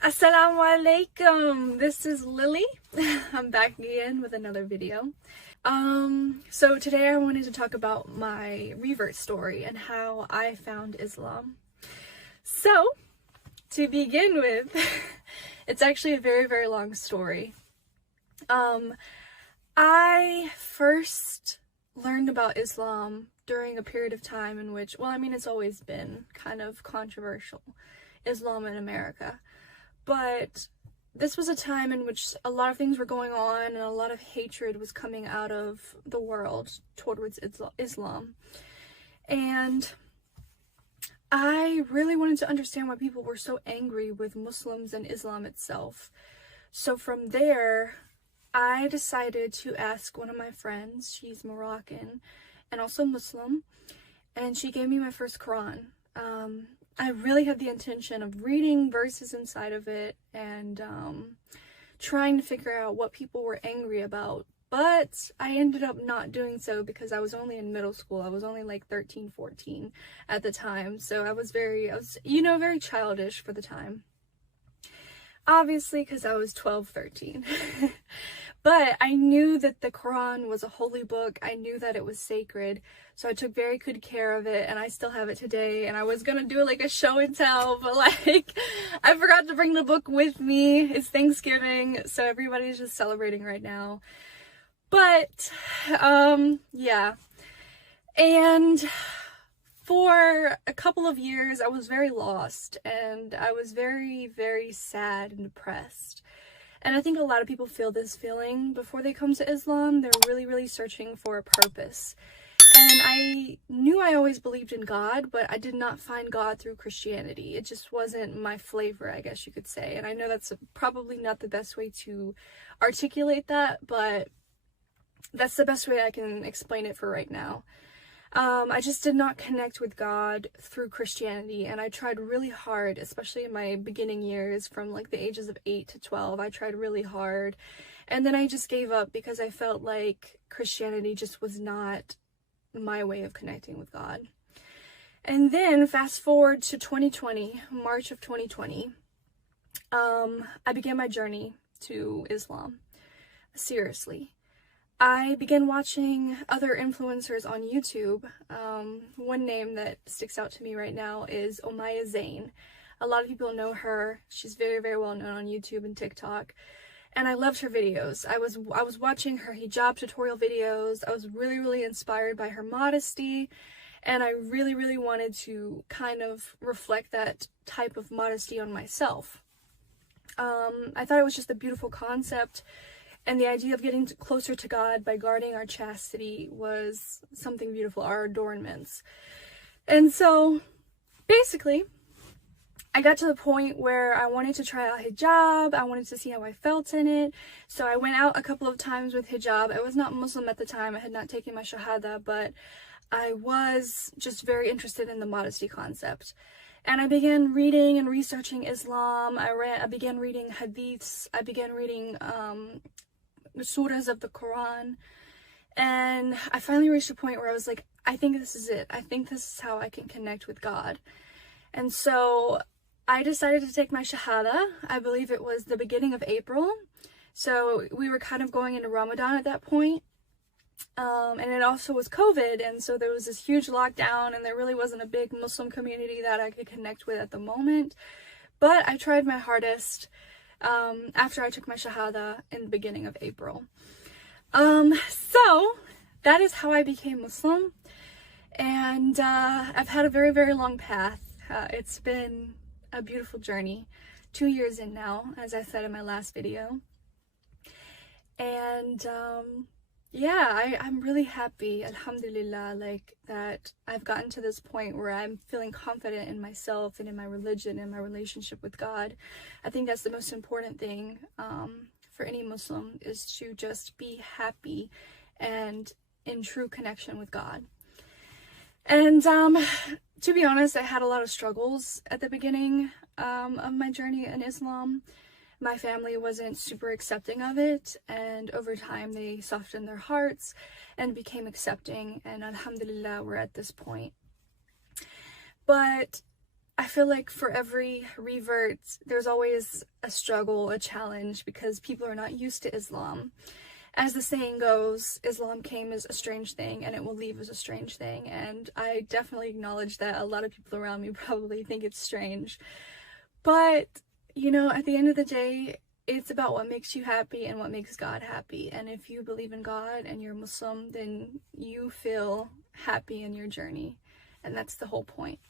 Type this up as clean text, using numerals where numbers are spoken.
Assalamu alaikum. This is Lily. I'm back again with another video. So today I wanted to talk about my revert story and how I found Islam. So, to begin with, it's actually a very, very long story. I first learned about Islam during a period of time in which, it's always been kind of controversial, Islam in America. But this was a time in which a lot of things were going on and a lot of hatred was coming out of the world towards Islam. And I really wanted to understand why people were so angry with Muslims and Islam itself. So from there, I decided to ask one of my friends. She's Moroccan and also Muslim, and she gave me my first Quran. I really had the intention of reading verses inside of it and trying to figure out what people were angry about. But I ended up not doing so because I was only in middle school. I was only like 13, 14 at the time. So I was very childish for the time. Obviously, because I was 12, 13. But I knew that the Quran was a holy book. I knew that it was sacred. So I took very good care of it, and I still have it today. And I was gonna do like a show and tell, but I forgot to bring the book with me. It's Thanksgiving, so everybody's just celebrating right now. But, yeah. And for a couple of years, I was very lost, and I was very, very sad and depressed. And I think a lot of people feel this feeling before they come to Islam. They're really, really searching for a purpose. And I knew I always believed in God, but I did not find God through Christianity. It just wasn't my flavor, I guess you could say. And I know that's probably not the best way to articulate that, but that's the best way I can explain it for right now. I just did not connect with God through Christianity, and I tried really hard, especially in my beginning years from like the ages of 8 to 12. I tried really hard, and then I just gave up because I felt like Christianity just was not my way of connecting with God. And then fast forward to 2020, March of 2020, I began my journey to Islam. Seriously. I began watching other influencers on YouTube. One name that sticks out to me right now is Omaya Zain. A lot of people know her. She's very, very well known on YouTube and TikTok. And I loved her videos. I was watching her hijab tutorial videos. I was really, really inspired by her modesty. And I really, really wanted to kind of reflect that type of modesty on myself. I thought it was just a beautiful concept. And the idea of getting closer to God by guarding our chastity was something beautiful, our adornments. And so, basically, I got to the point where I wanted to try out hijab. I wanted to see how I felt in it. So I went out a couple of times with hijab. I was not Muslim at the time. I had not taken my shahada, but I was just very interested in the modesty concept. And I began reading and researching Islam. I began reading hadiths. I began reading the surahs of the Quran, and I finally reached a point where I was like, I think this is it. I think this is how I can connect with God. And so I decided to take my shahada. I believe it was the beginning of April, so we were kind of going into Ramadan at that point. And it also was COVID, and so there was this huge lockdown, and there really wasn't a big Muslim community that I could connect with at the moment. But I tried my hardest after I took my shahada in the beginning of April. So that is how I became Muslim, and I've had a very, very long path. It's been a beautiful journey, 2 years in now, as I said in my last video. And yeah, I'm really happy, alhamdulillah, that I've gotten to this point where I'm feeling confident in myself and in my religion and my relationship with God. I think that's the most important thing for any Muslim, is to just be happy and in true connection with God. And to be honest, I had a lot of struggles at the beginning of my journey in Islam. My family wasn't super accepting of it, and over time they softened their hearts and became accepting, and alhamdulillah, we're at this point. But I feel like for every revert, there's always a struggle, a challenge, because people are not used to Islam. As the saying goes, Islam came as a strange thing and it will leave as a strange thing, and I definitely acknowledge that a lot of people around me probably think it's strange. But, you know, at the end of the day, it's about what makes you happy and what makes God happy. And if you believe in God and you're Muslim, then you feel happy in your journey. And that's the whole point.